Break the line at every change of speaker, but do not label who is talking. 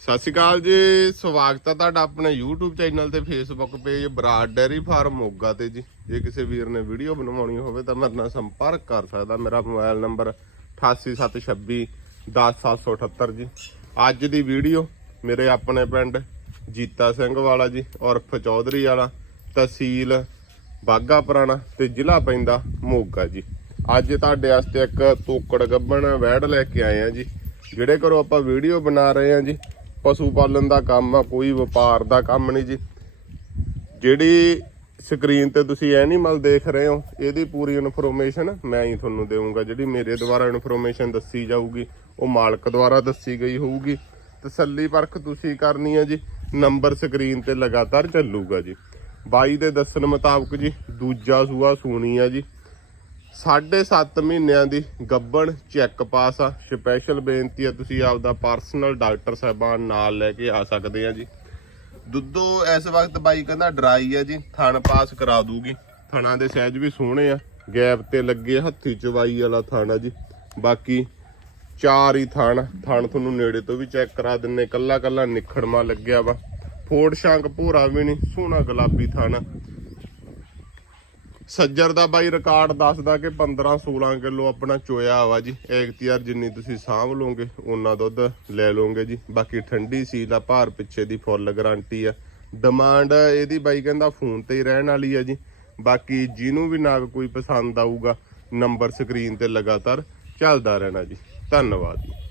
ਸਤਿ ਸ਼੍ਰੀ ਅਕਾਲ ਜੀ, ਸਵਾਗਤ ਹੈ ਤੁਹਾਡਾ ਆਪਣੇ YouTube ਚੈਨਲ ਤੇ Facebook page Brar dairy farm Moga ਤੇ ਜੀ। ਜੇ ਕਿਸੇ ਵੀਰ ਨੇ ਵੀਡੀਓ ਬਣਵਾਉਣੀ ਹੋਵੇ ਤਾਂ ਮੇਰੇ ਨਾਲ ਸੰਪਰਕ ਕਰ ਸਕਦਾ। ਮੇਰਾ ਮੋਬਾਈਲ ਨੰਬਰ 8876 10778 ਜੀ। ਅੱਜ ਦੀ ਵੀਡੀਓ ਮੇਰੇ ਆਪਣੇ ਪਿੰਡ ਜੀਤਾ ਸਿੰਘ ਵਾਲਾ ਜੀ, ਉਰਫ ਚੌਧਰੀ ਵਾਲਾ, ਤਹਿਸੀਲ ਬਾਗਾ ਪੁਰਾਣਾ ਤੇ ਜ਼ਿਲ੍ਹਾ ਪੈਂਦਾ ਮੋਗਾ ਜੀ। ਅੱਜ ਤੁਹਾਡੇ ਵਾਸਤੇ ਇੱਕ ਤੋਕੜ ਗੱਬਣ ਵੈੜ ਲੈ ਕੇ ਆਏ ਆ ਜੀ। ਜਿਹੜੇ ਘਰੋਂ ਆਪਾਂ ਵੀਡੀਓ ਬਣਾ ਰਹੇ ਆ ਜੀ ਪਸ਼ੂ ਪਾਲਣ ਦਾ ਕੰਮ ਆ, ਕੋਈ ਵਪਾਰ ਦਾ ਕੰਮ ਨਹੀਂ ਜੀ। ਜਿਹੜੀ ਸਕਰੀਨ ਤੇ ਤੁਸੀਂ ਐਨੀਮਲ ਦੇਖ ਰਹੇ ਹੋ, ਇਹਦੀ ਪੂਰੀ ਇਨਫੋਰਮੇਸ਼ਨ ਮੈਂ ਹੀ ਤੁਹਾਨੂੰ ਦੇਵਾਂਗਾ। ਜਿਹੜੀ ਮੇਰੇ ਦੁਆਰਾ ਇਨਫੋਰਮੇਸ਼ਨ ਦੱਸੀ ਜਾਊਗੀ, ਉਹ ਮਾਲਕ ਦੁਆਰਾ ਦੱਸੀ ਗਈ ਹੋਊਗੀ। ਤਸੱਲੀ ਪਰਖ ਤੁਸੀਂ ਕਰਨੀ ਹੈ ਜੀ, ਨੰਬਰ ਸਕਰੀਨ ਤੇ ਲਗਾਤਾਰ ਚੱਲੂਗਾ ਜੀ। ਬਾਈ ਦੇ ਦੱਸਣ ਮੁਤਾਬਕ ਜੀ, ਦੂਜਾ ਸੂਆ ਸੂਣੀ ਆ ਜੀ। ਸਾਢੇ ਸੱਤ ਮਹੀਨਿਆਂ ਦੀ ਗੱਬਣ ਚੈੱਕ ਪਾਸ ਆ। ਸਪੈਸ਼ਲ ਬੇਨਤੀ ਆ, ਤੁਸੀਂ ਆਪਦਾ ਪਰਸਨਲ ਡਾਕਟਰ ਸਾਹਿਬਾਨ ਨਾਲ ਲੈ ਕੇ ਆ ਸਕਦੇ ਆ ਜੀ। ਦੁੱਧੋ ਇਸ ਵਕਤ ਬਾਈ ਕਹਿੰਦਾ ਡਰਾਈ ਆ ਜੀ, ਥਣ ਪਾਸ ਕਰਾ ਦੂਗੀ। ਥਣਾ ਦੇ ਸਹਿਜ ਵੀ ਸੋਹਣੇ ਆ, ਗੈਪ ਤੇ ਲੱਗੇ ਹੱਥੀ ਚਵਾਈ ਵਾਲਾ ਥਣ ਜੀ। ਬਾਕੀ ਚਾਰ ਹੀ ਥਾਣ ਥਾਣ ਤੁਹਾਨੂੰ ਨੇੜੇ ਤੋਂ ਵੀ ਚੈੱਕ ਕਰਾ ਦਿੰਨੇ ਕੱਲਾ ਕੱਲਾ ਨਿਖੜਮਾ ਲੱਗਿਆ ਵਾ। ਫੋੜ ਸ਼ੰਕ ਭੂਰਾ ਵੀ ਨਹੀਂ, ਸੋਹਣਾ ਗੁਲਾਬੀ ਥਾਣਾ ਸੱਜਰ ਦਾ ਬਾਈ ਰਿਕਾਰਡ ਦੱਸਦਾ ਕਿ 15 16 ਕਿਲੋ ਆਪਣਾ ਚੋਇਆ ਵਾ ਜੀ। ਐਕਤੀਆਰ ਜਿੰਨੀ ਤੁਸੀਂ ਸਾਂਭ ਲਓਗੇ ਉਹਨਾਂ ਦੁੱਧ ਲੈ ਲਓਗੇ ਜੀ। ਬਾਕੀ ਠੰਡੀ ਸੀਲ ਆ, ਭਾਰ ਪਿੱਛੇ ਦੀ ਫੁੱਲ ਗਾਰੰਟੀ ਆ। ਡਿਮਾਂਡ ਇਹਦੀ ਬਾਈ ਕਹਿੰਦਾ ਫੋਨ ਤੇ ਹੀ ਰਹਿਣ ਵਾਲੀ ਆ ਜੀ। ਬਾਕੀ ਜਿਹਨੂੰ ਵੀ ਨਾਗ ਕੋਈ ਪਸੰਦ ਆਊਗਾ ਨੰਬਰ ਸਕਰੀਨ ਤੇ ਲਗਾਤਾਰ ਚੱਲਦਾ ਰਹਿਣਾ ਜੀ। ਧੰਨਵਾਦ ਜੀ।